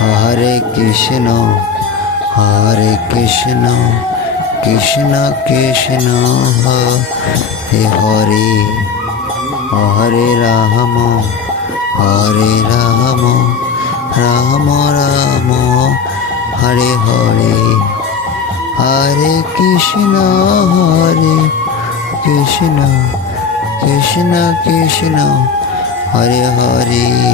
Hare Krishna Hare Krishna Krishna Krishna Hare Hare. Hare Ram Hare Ram Ram Ram, Hare Hare. Hare Krishna Hare Krishna Krishna Krishna, Hare Hare.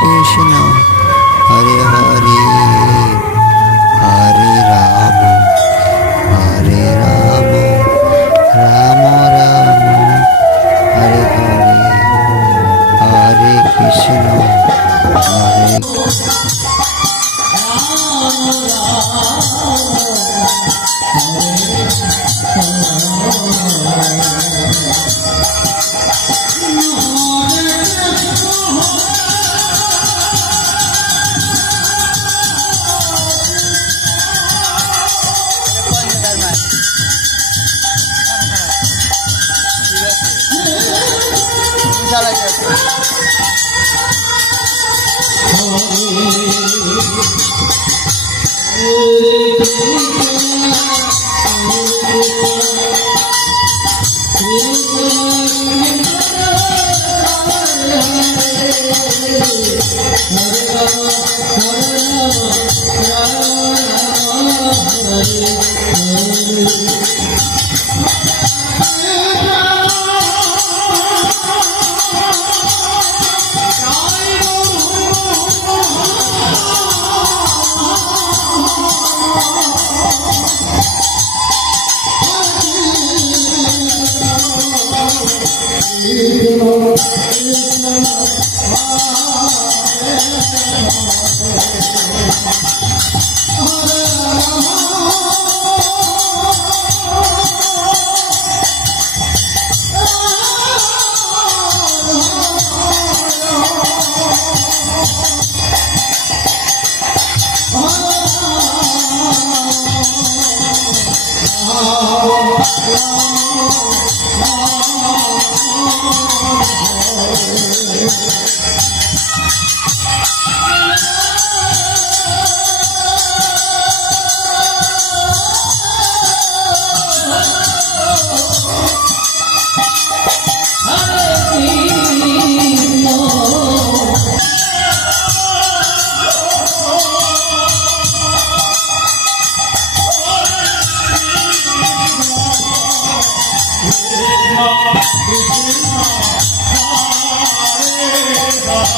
Krishna Hare Hare জ্বালাইতেছে Thank you. Oh, Oh.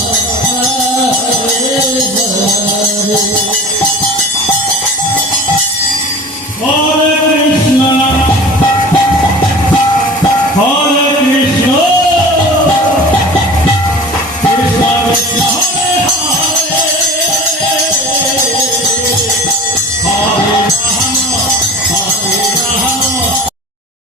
রে